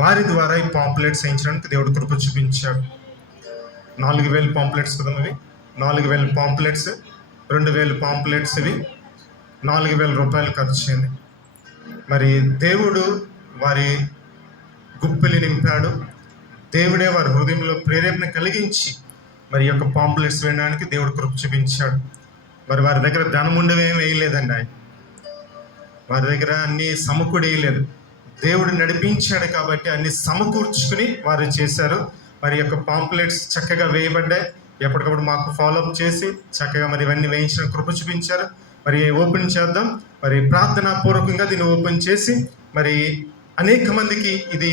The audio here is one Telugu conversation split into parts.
వారి ద్వారా ఈ పాంప్లెట్స్ వేయించడానికి దేవుడు కృప చూపించాడు. 4000 పాంప్లెట్స్ కదా, ఇవి 4000 పాంప్లెట్స్, 2000 పాంప్లెట్స్, ఇవి 4000 రూపాయలు ఖర్చు అయింది. మరి దేవుడు వారి గుప్పిలి నింపాడు. దేవుడే వారి హృదయంలో ప్రేరేపణ కలిగించి మరి యొక్క పాంప్లెట్స్ వేయడానికి దేవుడు కృప చూపించాడు. మరి వారి దగ్గర ధనముండవి ఏమి వేయలేదండి. ఆయన వారి దగ్గర అన్ని సమకూడేయలేదు. దేవుడు నడిపించాడు కాబట్టి అన్ని సమకూర్చుకుని వారు చేశారు. మరి యొక్క పాంప్లెట్స్ చక్కగా వేయబడ్డాయి. ఎప్పటికప్పుడు మాకు ఫాలోఅప్ చేసి చక్కగా మరి ఇవన్నీ వేయించిన కృప చూపించారు. మరి ఓపెన్ చేద్దాం. మరి ప్రార్థనా పూర్వకంగా దీన్ని ఓపెన్ చేసి మరి అనేక మందికి ఇది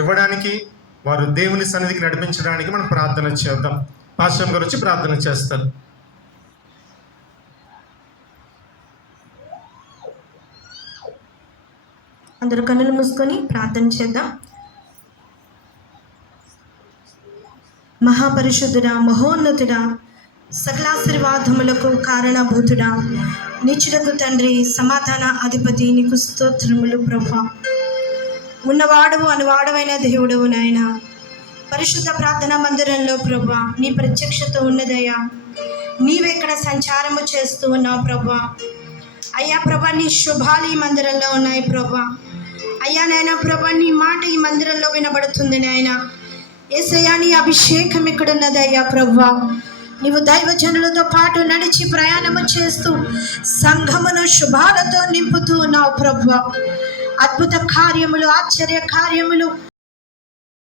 ఇవ్వడానికి, వారు దేవుని సన్నిధికి నడిపించడానికి మనం ప్రార్థన చేద్దాం. పాస్టర్ గారు వచ్చి ప్రార్థన చేస్తారు. అందరూ కన్నులు మూసుకొని ప్రార్థన చేద్దాం. మహాపరిశుద్ధుడా, మహోన్నతుడా, సకలాశీర్వాదములకు కారణభూతుడా, నిత్యుడకు తండ్రి, సమాధాన అధిపతి, నీకు స్తోత్రములు ప్రభువా. ఉన్నవాడవు అనువాడవైన దేవుడవు నాయన, పరిశుద్ధ ప్రార్థనా మందిరంలో ప్రభువా నీ ప్రత్యక్షత ఉన్నదయ్యా. నీవెక్కడ సంచారము చేస్తూ ఉన్నావు ప్రభువా. అయ్యా ప్రభా, నీ శుభాలు ఈ మందిరంలో ఉన్నాయి ప్రభువా. అయ్యా నాయన ప్రభా, నీ మాట ఈ మందిరంలో వినబడుతుంది నాయన. యేసయ్యా, నీ అభిషేకం ఇక్కడ ఉన్నది అయ్యా ప్రభువా. నీవు దైవజనులతో పాటు నడిచి ప్రయాణము చేస్తూ సంఘమును శుభాలతో నింపుతూ ఉన్నావు ప్రభువా. అద్భుత కార్యములు, ఆశ్చర్య కార్యములు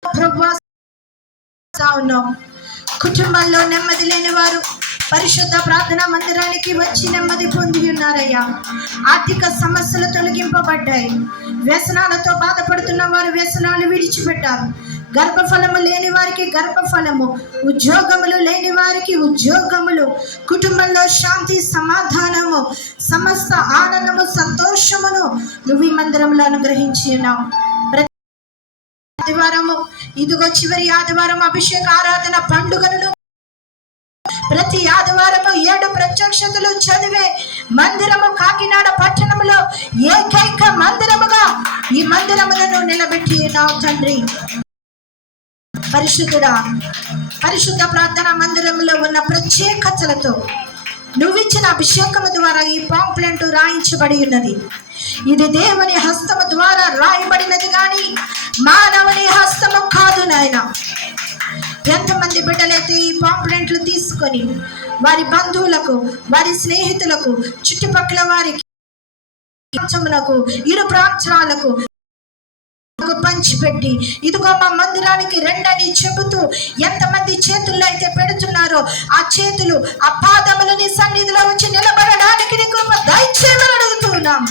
ప్రభువా ఉన్నావు. కుటుంబంలో నెమ్మది లేని వారు పరిశుద్ధ ప్రార్థనా మందిరానికి వచ్చి నెమ్మది పొంది ఉన్నారయ్యా. ఆర్థిక సమస్యలు తొలగింపబడ్డాయి. వ్యసనాలతో బాధపడుతున్న వారు వ్యసనాలు విడిచిపెట్టారు. గర్భఫలము లేని వారికి గర్భఫలము, ఉద్యోగములు లేని వారికి ఉద్యోగములు, కుటుంబంలో శాంతి సమాధానము, సమస్త ఆనందము సంతోషమును నువ్వు ఈ మందిరంలో అనుగ్రహించి ఉన్నావు. ఆదివారము, ఇదిగో చివరి ఆదివారం అభిషేక ఆరాధన పండుగను ప్రతి ఆదివారము 7 ప్రత్యక్షతలు చదివే మందిరము కాకినాడ పట్టణంలో ఏకైక మందిరముగా ఈ మందిరములను నిలబెట్టి ఉన్నావు తండ్రి. పరిశుద్ధుడా, పరిశుద్ధ ప్రార్థన మందిరంలో ఉన్న ప్రత్యేకతలతో నువ్విచ్చిన అభిషేకము ద్వారా ఈ పాంప్లెంట్ రాయించబడి ఉన్నది. ఇది దేవుని హస్తము ద్వారా రాయబడినది కానీ మానవుని హస్తము కాదు నాయన. ఎంతమంది బిడ్డలైతే ఈ పాంప్లెంట్లు తీసుకొని వారి బంధువులకు, వారి స్నేహితులకు, చుట్టుపక్కల వారికి, ఇరు ప్రాంతాలకు పంచిపెట్టి ఇదిగో మా మందిరానికి రెండని చెబుతూ ఎంతమంది చేతుల్లో అయితే పెడుతున్నారో ఆ చేతులు, ఆ పాదములని సన్నిధిలో వచ్చి నిలబడడానికి నీ కృప దయచేయమని అడుగుతున్నాం.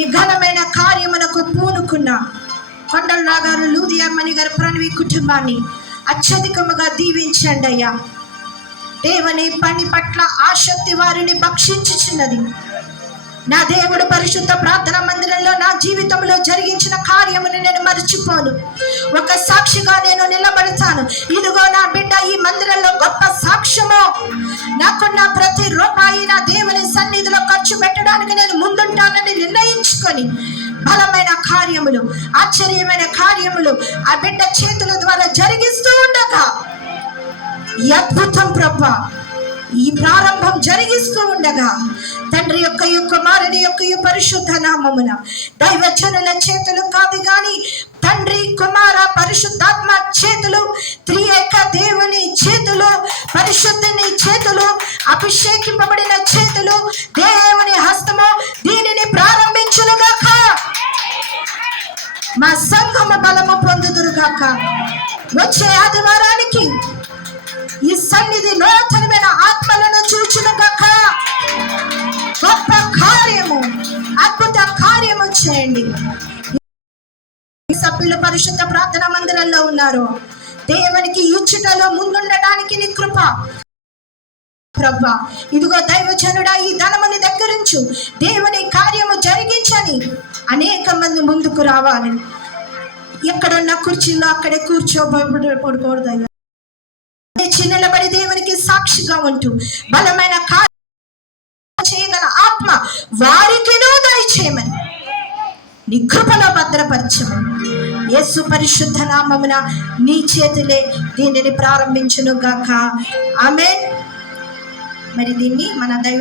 ఈ ఘనమైన కార్యమునకు పూనుకున్న కొండలరా గారు, లూదియమ్మని గారు, ప్రణవి కుటుంబాన్ని అత్యధికముగా దీవించండి అయ్యా. దేవుని పని పట్ల ఆసక్తి వారిని భక్షించుచున్నది. నా దేవుడు పరిశుద్ధ ప్రార్థన మందిరంలో నా జీవితంలో జరిగించిన కార్యమును నేను మర్చిపోను. ఒక సాక్షిగా నేను నిలబడతాను. ఇదిగో నా బిడ్డ ఈ మందిరంలో గొప్ప సాక్ష్యము. నాకున్న ప్రతి రూపాయి నా దేవుని సన్నిధిలో ఖర్చు పెట్టడానికి నేను ముందుంటానని నిర్ణయించుకొని బలమైన కార్యములు, ఆశ్చర్యమైన కార్యములు ఆ బిడ్డ చేతుల ద్వారా జరిగిస్తూ ఉండగా అద్భుతం ప్రభా ఈ ప్రారంభం జరిగిస్తూ ఉండగా తండ్రి యొక్క కుమారుని యొక్క పరిశుద్ధ నామమున దైవజనుల చేతులు కాదు గాని తండ్రి, కుమార, పరిశుద్ధాత్మ చేతులు, త్రియేక దేవుని చేతులు, పరిశుద్ధుని చేతులు, అభిషేకింపబడిన చేతులు, దేవుని హస్తము దీనిని ప్రారంభించునుగాక. మా సంఘము బలము పొందుదురుగాక. వచ్చే ఆదివారానికి ఈ సన్నిధి నూతనమైన ఆత్మలను చూచునుగాక. గొప్ప కార్యము, అద్భుత కార్యము చేయండి. సభ్యులు పరిశుద్ధ ప్రార్థన మందిరంలో ఉన్నారు. దేవునికి ఇచ్చుటలో ముందుండడానికి నీ కృప ప్రభా. ఇదిగో దైవజనుడా, ఈ ధనముని దగ్గరించు, దేవుని కార్యము జరిగించని అనేక మంది ముందుకు రావాలి. ఎక్కడున్న కుర్చీలో అక్కడే కూర్చోబడకూడదు. నిలబడి దేవునికి సాక్షిగా ఉంటూ బలమైన కార్యం చేయగల ఆత్మ వారికినూ దయచేయమని నీ కృపలో భద్రపరచమని యేసు పరిశుద్ధ నామమున నీ చేతులే దీనిని ప్రారంభించును గాక. ఆమేన్. మరి దీన్ని మన దైవ